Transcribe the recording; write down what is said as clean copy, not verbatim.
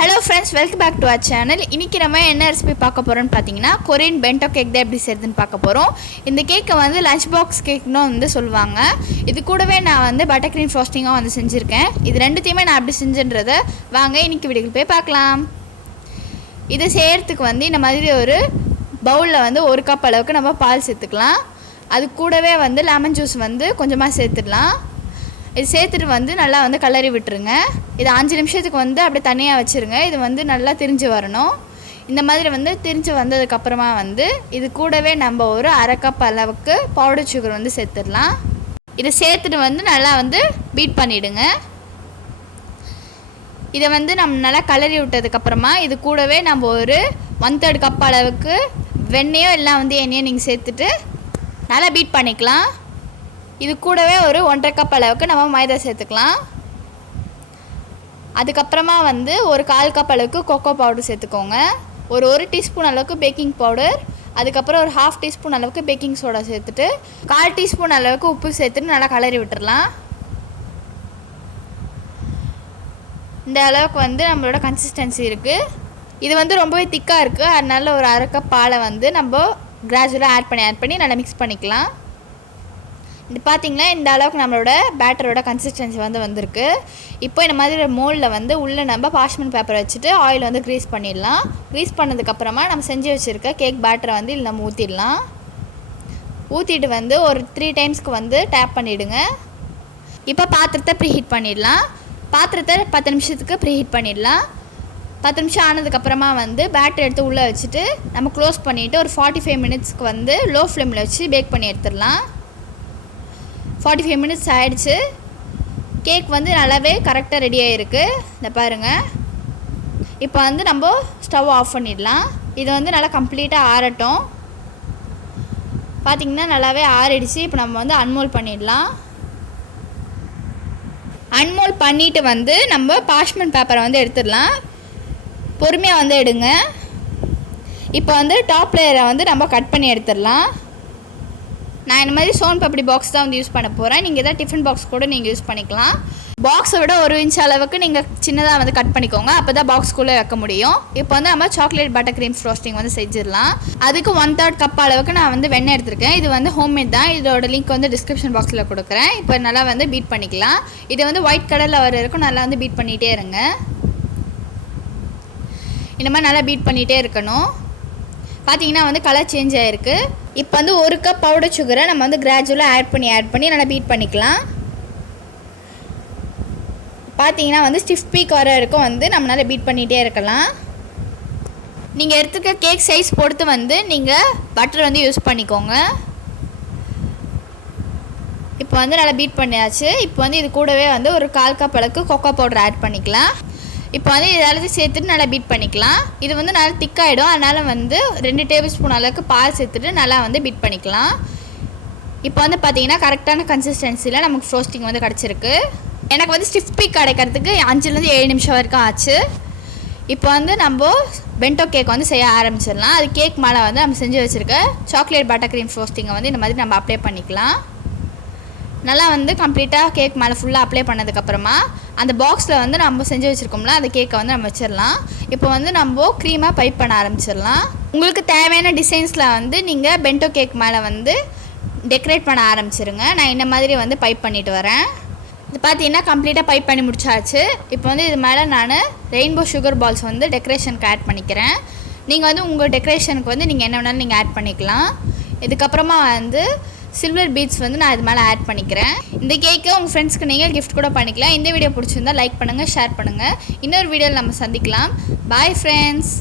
Hello friends, welcome back to our channel. இன்னைக்கு நம்ம என்ன ரெசிபி பார்க்க போறோம்னு பாத்தீங்கன்னா கொரியன் பென்டோ கேக் தான் எப்படி செய்யறதுன்னு பார்க்க போறோம். இந்த கேக்க வந்து லஞ்ச் பாக்ஸ் கேக்னு வந்து சொல்வாங்க. இது கூடவே நான் வந்து buttercream frosting வந்து செஞ்சிருக்கேன். இது ரெண்டுத்தையுமே நான் எப்படி செஞ்சேன்றதை வாங்க இன்னைக்கு வீடியோக்கு போய் பார்க்கலாம். இதை செய்யறதுக்கு வந்து இந்த மாதிரி ஒரு பவுல்ல வந்து 1 கப் அளவுக்கு நம்ம பால் சேர்த்துக்கலாம். அது கூடவே வந்து லெமன் ஜூஸ் வந்து கொஞ்சமா சேர்த்துடலாம். இது சேர்த்துட்டு வந்து நல்லா வந்து கலரி விட்டுருங்க. இது 5 நிமிஷத்துக்கு வந்து அப்படியே தனியாக வச்சுருங்க. இது வந்து நல்லா திரிஞ்சு வரணும். இந்த மாதிரி வந்து திரிஞ்சு வந்ததுக்கப்புறமா வந்து இது கூடவே நம்ம ஒரு 1/2 கப் அளவுக்கு பவுடர் சுகர் வந்து சேர்த்துடலாம். இதை சேர்த்துட்டு வந்து நல்லா வந்து பீட் பண்ணிவிடுங்க. இதை வந்து நம்ம நல்லா கலரி விட்டதுக்கப்புறமா இது கூடவே நம்ம ஒரு 1/3 கப் அளவுக்கு வெண்ணெயோ இல்லை வந்து எண்ணெயோ நீங்கள் சேர்த்துட்டு நல்லா பீட் பண்ணிக்கலாம். இது கூடவே ஒரு 1/2 கப் அளவுக்கு நம்ம மைதா சேர்த்துக்கலாம். அதுக்கப்புறமா வந்து ஒரு 1/4 கப் அளவுக்கு கொக்கோ பவுடர் சேர்த்துக்கோங்க. ஒரு டீஸ்பூன் அளவுக்கு பேக்கிங் பவுடர், அதுக்கப்புறம் ஒரு 1/2 டீஸ்பூன் அளவுக்கு பேக்கிங் சோடா சேர்த்துட்டு 1/4 டீஸ்பூன் அளவுக்கு உப்பு சேர்த்துட்டு நல்லா கலரி விட்டுடலாம். இந்த அளவுக்கு வந்து நம்மளோட கன்சிஸ்டன்சி இருக்குது. இது வந்து ரொம்பவே திக்காக இருக்குது. அதனால ஒரு 1/2 கப் பாலை வந்து நம்ம கிராஜுவலாக ஆட் பண்ணி நல்லா மிக்ஸ் பண்ணிக்கலாம். இது பார்த்திங்கன்னா இந்த அளவுக்கு நம்மளோட பேட்டரோட கன்சிஸ்டன்சி வந்து வந்திருக்கு. இப்போ இந்த மாதிரி மோல்டில் வந்து உள்ளே நம்ம பார்ச்மெண்ட் பேப்பர் வச்சுட்டு ஆயில் வந்து க்ரீஸ் பண்ணிடலாம். க்ரீஸ் பண்ணதுக்கப்புறமா நம்ம செஞ்சு வச்சுருக்க கேக் பேட்டரை வந்து இதில் நம்ம ஊற்றிடலாம். ஊற்றிட்டு வந்து ஒரு 3 டைம்ஸ்க்கு வந்து டேப் பண்ணிவிடுங்க. இப்போ பாத்திரத்தை ப்ரீஹீட் பண்ணிடலாம். பாத்திரத்தை 10 நிமிஷத்துக்கு ப்ரீஹீட் பண்ணிடலாம். 10 நிமிஷம் ஆனதுக்கப்புறமா வந்து பேட்டர் எடுத்து உள்ளே வச்சுட்டு நம்ம க்ளோஸ் பண்ணிவிட்டு ஒரு 45 மினிட்ஸ்க்கு வந்து லோ ஃப்ளேமில் வச்சு பேக் பண்ணி எடுத்துடலாம். 45 மினிட்ஸ் ஆகிடுச்சு. கேக் வந்து நல்லாவே கரெக்டாக ரெடியாக இருக்குது. இதை பாருங்கள். இப்போ வந்து நம்ம ஸ்டவ் ஆஃப் பண்ணிடலாம். இது வந்து நல்லா கம்ப்ளீட்டாக ஆறட்டும். பார்த்திங்கன்னா நல்லாவே ஆறிடுச்சு. இப்போ நம்ம வந்து அன்மோல் பண்ணிடலாம். அன்மோல் பண்ணிவிட்டு வந்து நம்ம பார்ச்மெண்ட் பேப்பரை வந்து எடுத்துடலாம். பொறுமையாக வந்து எடுங்க. இப்போ வந்து டாப் லேயரை வந்து நம்ம கட் பண்ணி எடுத்துடலாம். நான் இந்த மாதிரி சோன் papdi பாக்ஸ் தான் வந்து யூஸ் பண்ண போகிறேன். நீங்கள் எதாவது டிஃபன் பாக்ஸ் கூட நீங்கள் யூஸ் பண்ணிக்கலாம். பாக்ஸை விட 1 இன்ச் அளவுக்கு நீங்கள் சின்னதாக வந்து கட் பண்ணிக்கோங்க. அப்போ தான் பாக்ஸ்குள்ளே வைக்க முடியும். இப்போ வந்து நம்ம சாக்லேட் buttercream frosting வந்து செஞ்சிடலாம். அதுக்கு 1/3 கப் அளவுக்கு நான் வந்து வெண்ணெய் எடுத்திருக்கேன். இது வந்து ஹோம்மேட் தான். இதோட லிங்க் வந்து டிஸ்கிரிப்ஷன் பாக்ஸில் கொடுக்குறேன். இப்போ நல்லா வந்து பீட் பண்ணிக்கலாம். இதை வந்து ஒயிட் கலரில் வர வரைக்கும் நல்லா வந்து பீட் பண்ணிகிட்டே இருங்க. இந்த மாதிரி நல்லா பீட் பண்ணிகிட்டே இருக்கணும். பார்த்தீங்கன்னா வந்து கலர் சேஞ்ச் ஆகிருக்கு. இப்போ வந்து 1 கப் பவுடர் சுகரை நம்ம வந்து கிராஜுவலாக ஆட் பண்ணி நல்லா பீட் பண்ணிக்கலாம். பார்த்தீங்கன்னா வந்து ஸ்டிஃப் பீக் வர வரைக்கும் வந்து நம்ம நல்லா பீட் பண்ணிகிட்டே இருக்கலாம். நீங்கள் எடுத்துக்க கேக் சைஸ் பொறுத்து வந்து நீங்கள் பட்டர் வந்து யூஸ் பண்ணிக்கோங்க. இப்போ வந்து நல்லா பீட் பண்ணியாச்சு. இப்போ வந்து இது கூடவே வந்து ஒரு 1/4 கப் அளவுக்கு கொக்கோ பவுடர் ஆட் பண்ணிக்கலாம். இப்போ வந்து இதெல்லாத்தையும் சேர்த்துட்டு நல்லா பீட் பண்ணிக்கலாம். இது வந்து நல்லா திக்காகிடும். அதனால் வந்து 2 டேபிள் ஸ்பூன் அளவுக்கு பால் சேர்த்துட்டு நல்லா வந்து பீட் பண்ணிக்கலாம். இப்போ வந்து பார்த்திங்கன்னா கரெக்டான கன்சிஸ்டன்சியில் நமக்கு ஃப்ரோஸ்டிங் வந்து கிடச்சிருக்கு. எனக்கு வந்து ஸ்டிஃப் பீக் கிடைக்கிறதுக்கு 5லேருந்து 7 நிமிஷம் வரைக்கும் ஆச்சு. இப்போ வந்து நம்ம பென்டோ கேக் வந்து செய்ய ஆரம்பிச்சிடலாம். அது கேக் மேலே வந்து நம்ம செஞ்சு வச்சுருக்க சாக்லேட் buttercream frosting வந்து இந்த மாதிரி நம்ம அப்ளை பண்ணிக்கலாம். நல்லா வந்து கம்ப்ளீட்டாக கேக் மேலே ஃபுல்லாக அப்ளை பண்ணதுக்கப்புறமா அந்த பாக்ஸில் வந்து நம்ம செஞ்சு வச்சுருக்கோம்ல அந்த கேக்கை வந்து நம்ம வச்சிடலாம். இப்போ வந்து நம்ம க்ரீமாக பைப் பண்ண ஆரம்பிச்சிடலாம். உங்களுக்கு தேவையான டிசைன்ஸில் வந்து நீங்கள் பென்டோ கேக் மேலே வந்து டெக்கரேட் பண்ண ஆரம்பிச்சிருங்க. நான் இந்த மாதிரி வந்து பைப் பண்ணிவிட்டு வரேன். இது பார்த்தீங்கன்னா கம்ப்ளீட்டாக பைப் பண்ணி முடிச்சாச்சு. இப்போ வந்து இது மேலே நான் ரெயின்போ சுகர் பால்ஸ் வந்து டெக்கரேஷனுக்கு ஆட் பண்ணிக்கிறேன். நீங்கள் வந்து உங்கள் டெக்கரேஷனுக்கு வந்து நீங்கள் என்ன வேணாலும் நீங்கள் ஆட் பண்ணிக்கலாம். இதுக்கப்புறமா வந்து சில்வர் பீட்ஸ் வந்து நான் இது மேலே ஆட் பண்ணிக்கிறேன். இந்த கேக்கை உங்கள் ஃப்ரெண்ட்ஸ்க்கு நீங்கள் கிஃப்ட் கூட பண்ணிக்கலாம். இந்த வீடியோ பிடிச்சிருந்தா லைக் பண்ணுங்கள், ஷேர் பண்ணுங்கள். இன்னொரு வீடியோவில் நம்ம சந்திக்கலாம். Bye friends.